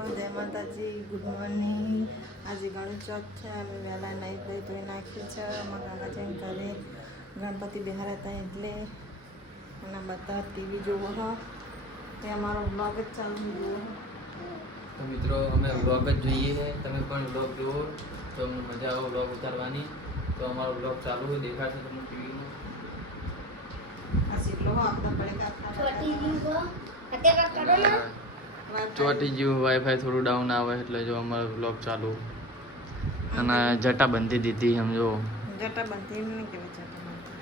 જય માતાજી good morning આજે ગણેશ ચોથ છે અમે વહેલા નાઈ ધોઈ ધોઈ નાખ્યું છે અમારા કાકાજીને ઘરે ગણપતિ બિહાર હતા એટલે અને બધા ટીવી જોવો હો તે અમારો બ્લોગ જ ચાલુ જુઓ તો મિત્રો અમે વ્લોગ જ જોઈએ છે તમે પણ બ્લોગ જુઓ તો અમને મજા આવો વ્લોગ ઉતારવાની તો અમારો વ્લોગ ચાલુ દેખાશે તમને ટીવીમાં આ સીટલો હો આપના પડે કાપતા छोटी ચોટી જેવું વાઈફાઈ થોડું ડાઉન આવે એટલે જો અમારો વ્લોગ ચાલુ. અને જટા બંધી દીધી સમજો જટા બંધી નહીં કહેવાય જટા બંધી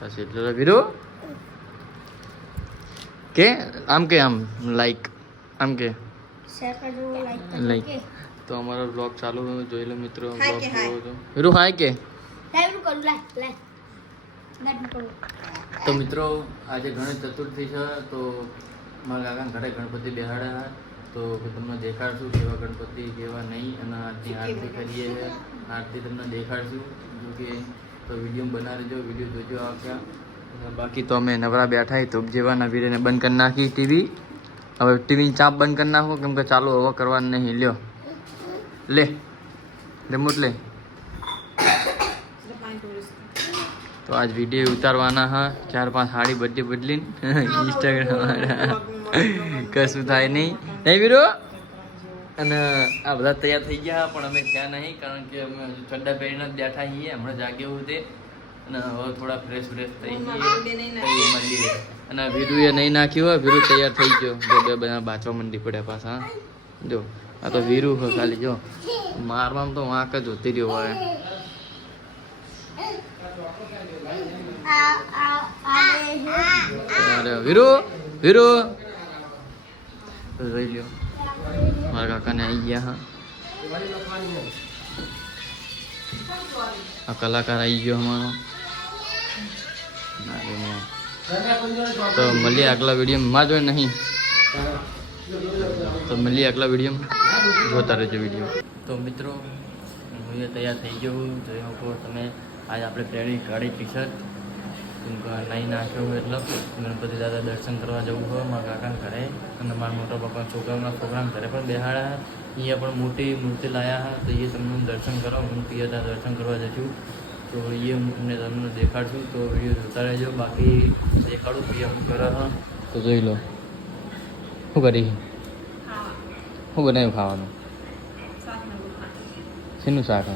પછી એટલે વીરો? કે? આમ કે આમ લાઈક આમ કે. શેર કરજો લાઈક કરજો તો અમારો વ્લોગ ચાલુ જોઈ લો મિત્રો કે જોવો છો વીરો હાય કે? તો મિત્રો આજે ગણેશ ચતુર્થી છે તો મારા કાકા ઘરે ગણપતિ બેહાડ્યા તો તમને દેખાડશું કેવા ગણપતિ કેવા નહીં અને આજની આરતી કરીએ છીએ. આરતી તમને દેખાડશું. જો કે તો વીડિયો બનાવી જો વીડિયો જોજો આખ્યા બાકી તો અમે નવરા બેઠા તો જેવાના વીરેને બંધ કરી નાખી ટીવી. હવે ટીવીની ચાપ બંધ કરી નાખો કેમ કે ચાલુ હવે કરવાનું નહીં. લ્યો. લે. રિમોટ લે. તો આજ વીડિયો ઉતારવાના હા. ચાર પાંચ સાડી બદલી બદલીને ઇન્સ્ટાગ્રામ કશું થાય નહીં. નહીં વીરો? અને આ બધા તૈયાર થઈ ગયા પણ અમે થયા નહીં કારણ કે અમે ચડ્ડા પહેરીને જ બેઠા છીએ. હમણાં જાગ્યું તે અને હવે થોડા ફ્રેશ ફ્રેશ થઈ ગઈએ. અને વીરુએ નહીં નાખ્યું હોય વીરુ તૈયાર થઈ ગયો. બે બધા બાચવા મંડી પડ્યા પાછા. જો આ તો વીરુ છે ખાલી જો. મારવામાં તો વાંક જ હોતી રહ્યો હોય. અરે વીરુ વીરુ. તો જોઈ લ્યો. મારા કાકાને આવી ગયા, હા. આ કલાકાર આવી ગયો અમારો. તો મળીએ આગલા વીડિયો માં જોઈ નહીં. તો મળીએ આગલા વિડીયોમાં. જોતા રહેજો વીડિયો. તો મિત્રો, હું તૈયાર થઈ ગયો જોઈ શકો તમે, આજે આપણે પહેરી કાળી ટી શર્ટ નહીં નાખ્યો હોય એટલે. ગણપતિ દાદા દર્શન કરવા જવું હોય મારા કાકાને ઘરે. અને મારા મોટા પપ્પા છોકરાઓના છોકરાના ઘરે પણ બેહાડ્યા અહીંયા પણ મોટી મૂર્તિ લાયા હા તો એ તમને દર્શન કરો. હું પિયતા દર્શન કરવા જશું તો એ અમને તમને દેખાડશું. તો વીડિયો જોતા રહેજો. બાકી દેખાડું પીએમ કરે હા. તો જોઈ લો. શું કરી? શું બનાવ્યું ખાવાનું? શેનું શાક?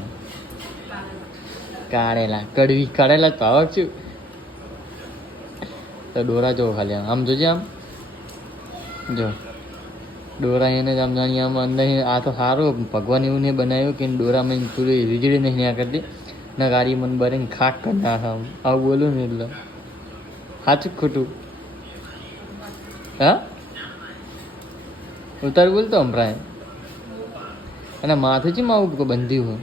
કારેલા. કડવી કાળેલા તો આવક છું. તો ડોરા જો ખાલી આમ. જોજે આમ. જો. ડોરા એને જ આમ જાણી આમ અંદર આ તો સારું ભગવાન એવું નહીં બનાવ્યું કે ડોરામાં થોડી વીજળી નહીં ના કરતી. ના ગાડી મન બરે ખાક કરી નાખે આમ. આવું બોલું ને એટલે. સાચું ખોટું? હા? ઉતાર બોલતો હમણાં અને માથું છે આવું બંધ્યું હોય?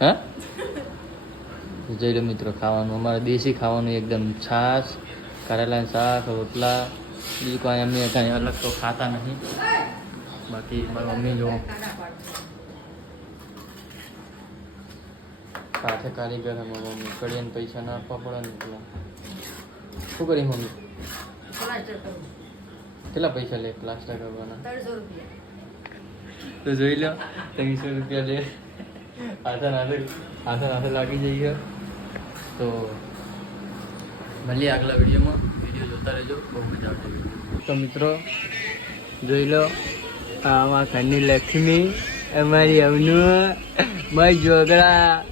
હા? જોઈ લો મિત્રો ખાવાનું. અમારે દેશી ખાવાનું એકદમ છાશ કારેલાનું શાક રોટલા બીજું કોઈ અમે કાંઈ અલગ તો ખાતા નથી બાકી મારી મમ્મી જો સાથે કારીગર મમ્મી કડિયાને પૈસા ના આપવા પડે ને એટલે. શું કરી મમ્મી? કેટલા પૈસા લે પ્લાસ્ટર કરવાના? તો જોઈ લો ત્રણસો રૂપિયા લે. હાથે હાથે હાથે હાથે લાગી જઈએ. તો મળીએ આગલા વિડીયોમાં. વીડિયો જોતા રહેજો. બહુ મજા આવશે. તો મિત્રો જોઈ લો આમાં ઘરની લક્ષ્મી અમારી અવનુ મારી જોગડા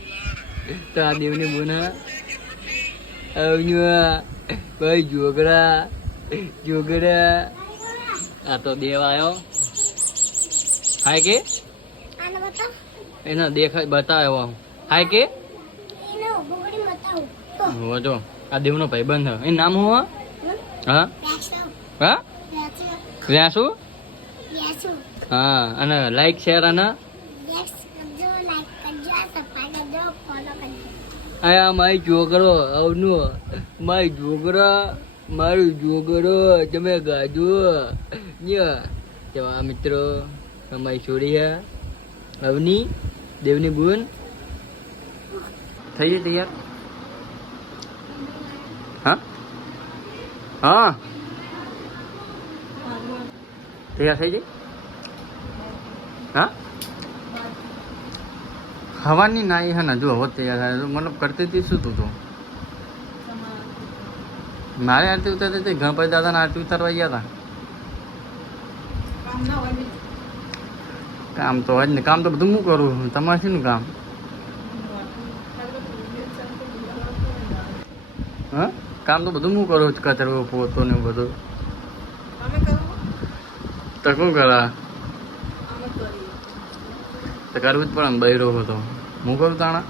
તો આ દેવની બોના અવનુ ભાઈ જોગડા જોગડા આ તો દેવ આવ્યો હાય કે? એના દેખાય બતાવ્યો હાય કે એને બગડી બતાવ તો હોવો જો આ દેવનો ભાઈબંધ છે એ નામ હું? હા? હા? વ્યાસુ? હા, અને લાઈક શેર અને? આયા મારી છોકરો આવનું. મારી છોકરા મારું છોકરો તમે ગાજો. જવા મિત્રો? અમારી છોડી અવની દેવની ગુણ થઈ જાય તૈયાર? હા. તૈયાર થઈ જઈ હા? હવાની નાઈ હે ને, જો હવે તૈયાર થાય. મતલબ કરતી હતી શું તું તો? મારે આરતી ઉતારતી હતી, ગણપતિ દાદાને આરતી ઉતારવા ગયા હતા કામ તો હોય ને, કામ તો બધું હું કરું તમારે શું કામ? હા? કામ તો બધું હું કરું કચરો પોતો ને બધું. તો શું કરા? તો કરવું જ ને બૈરો હતો હું કરું તાણા?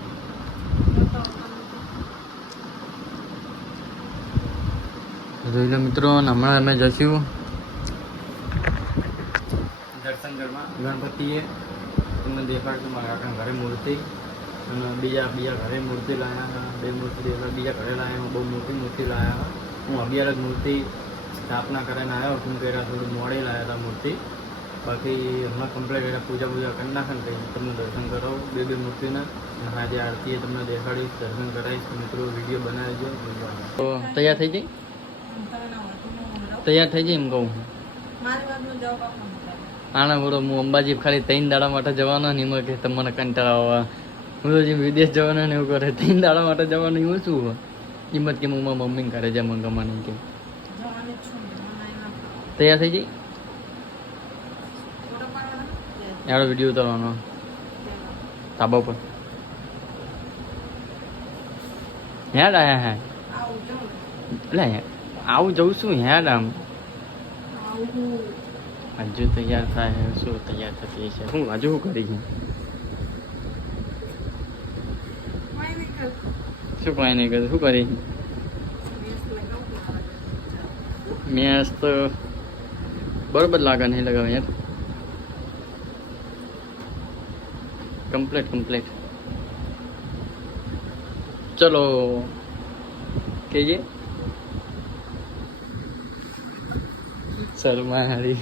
જોઈ લો મિત્રો હમણાં અમે જશું. દર્શન કરવા. ગણપતિએ તમને દેખાડશું મારા ઘરે મૂર્તિ. અને બીજા બીજા ઘરે મૂર્તિ લાવ્યા હતા. બે મૂર્તિ બીજા ઘરે લાવ્યા બહુ મોટી મૂર્તિ લાવ્યા હું અગિયાર જ મૂર્તિ સ્થાપના કરીને આવ્યો હું પહેલાં થોડું મોડી લાવ્યા હતા મૂર્તિ. બાકી હમણાં કમ્પ્લીટ એટલે પૂજા પૂજા કરી નાખે ને તમને દર્શન કરાવું. બે બે મૂર્તિના. અને આજે આરતીએ તમને દેખાડીશ દર્શન કરાવીશ મિત્રો વીડિયો બનાવજો. તો તૈયાર થઈ રહું. તૈયાર થઈ જાય એમ કહું. આના બોલો હું અંબાજી ખાલી ત્રણ દાડા માટે જવાનો ને એમાં કે તમને કંટાળા આવે. હું તો જે વિદેશ જવાના ને એવું કરે. ત્રણ દાડા માટે જવાનું એવું શું હોય? હિંમત કે હું મારા મમ્મીને ઘરે જાય મને ગમાને કે. છું. તૈયાર થઈ જઈ એનો વીડિયો ઉતારવાનો. ધાબા પર હેડ આયા હે જાઉં ને. એટલે આવું જઉં છું હેડ આમ. હજુ તૈયાર થાય શું તૈયાર થતી છે હું હજુ શું કરી છે કોઈ નહીં કરતું. શું કાંઈ નહીં કર્યું શું કરી. મેસ તો બરોબર લાગે નહીં લગાવે યાર. કમ્પ્લેટ કમ્પ્લેટ ચલો કહીએ શર્મા હારી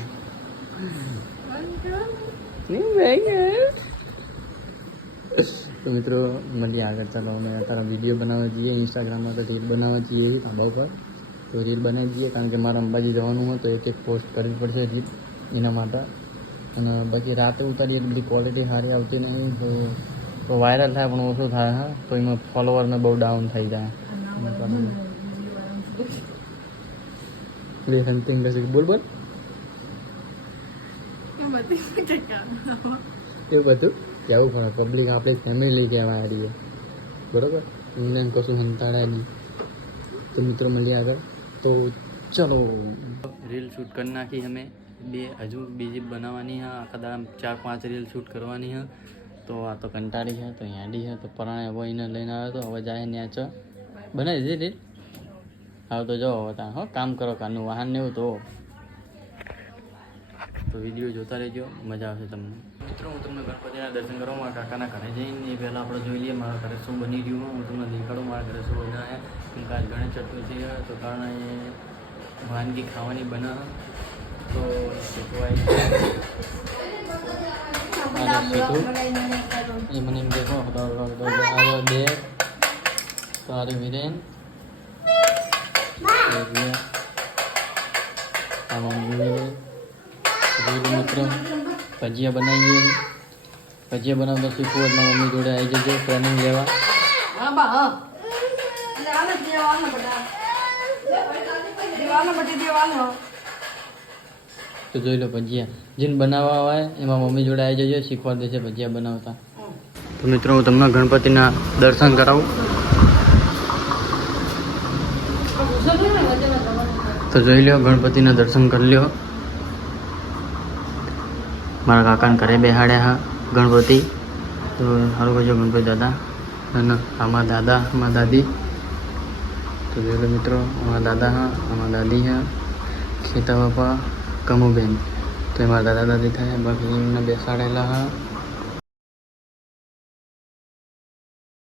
નહીં ભાઈ તો મિત્રો મળીએ આગળ. ચાલો અમે અત્યારે વીડિયો બનાવવા જઈએ ઇન્સ્ટાગ્રામમાં તો રીલ બનાવવા જઈએ ધાબા ઉપર. તો રીલ બનાવી જઈએ કારણ કે મારે અંબાજી જવાનું હોય તો એક એક પોસ્ટ કરવી પડશે રીલ એના માટે. અને બાકી રાતે ઉતારીએ બધી ક્વોલિટી સારી આવતી નહીં તો વાયરલ થાય પણ ઓછું થાય હા? તો એમાં ફોલોવરને બહુ ડાઉન થઈ જાય. પ્લે સમથિંગ બોલ બોલ. એ બધું? કેવું પડે પબ્લિક આપણી ફેમિલી કહેવાય રહીએ બરાબર? એમને એમ કશું સંતાડાય નહીં. તો મિત્રો મળીએ આગળ. તો ચલો. રીલ શૂટ કરી નાખી અમે. બે હજુ બીજી બનાવવાની હા, આખા દાડા ચાર પાંચ રીલ શૂટ કરવાની હા. તો આ તો કંટાળી છે તો યાડી છે તો પરાણે એને લઈને આવ્યો તો હવે જાય ન્યાચ બનાવી દીધી રીલ હવે તો જાઓ હવે ત્યાં હો, કામ કરો કારનું વાહન ને એવું તો. તો વીડિયો જોતા રહેજો. મજા આવશે તમને. મિત્રો હું તમને ગણપતિના દર્શન કરવા મારા કાકાના ઘરે જઈને એ પહેલાં આપણે જોઈ લઈએ મારા ઘરે શું બની રહ્યું હું તમને દેખાડું મારા ઘરે શું બનાવે કેમ કે આજ ગણેશ ચતુર્થી છે. તો કારણે એ વાનગી ખાવાની બના તો શીખવાય. એ મને એમ દેખો બે. સારી વિરેન. આ મમ્મી જોઈ મિત્રો ભજીયા બનાવીએ. ભજીયા બનાવતા શીખવું એટલે મમ્મી જોડે આવી જજો ટ્રેનિંગ લેવા. તો જોઈ લો ભજીયા. જેને બનાવવા હોય એમાં મમ્મી જોડે આવી જજો શીખવા દેશે ભજીયા બનાવતા. તો મિત્રો હું તમને ગણપતિના દર્શન કરાવું. તો જોઈ લો ગણપતિના દર્શન કરી લ્યો. મારા કાકાને ઘરે બેહાડ્યા હા, ગણપતિ. તો સારું કહેજો ગણપતિ દાદા. અને આમાં દાદા, આમાં દાદી. તો જોઈ લો મિત્રો, આમાં દાદા હા, આમાં દાદી હા, ખેતા બાપા, કમુબેન. તો એમાં દાદા દાદી થયા, બાકી એમને બેસાડેલા હા.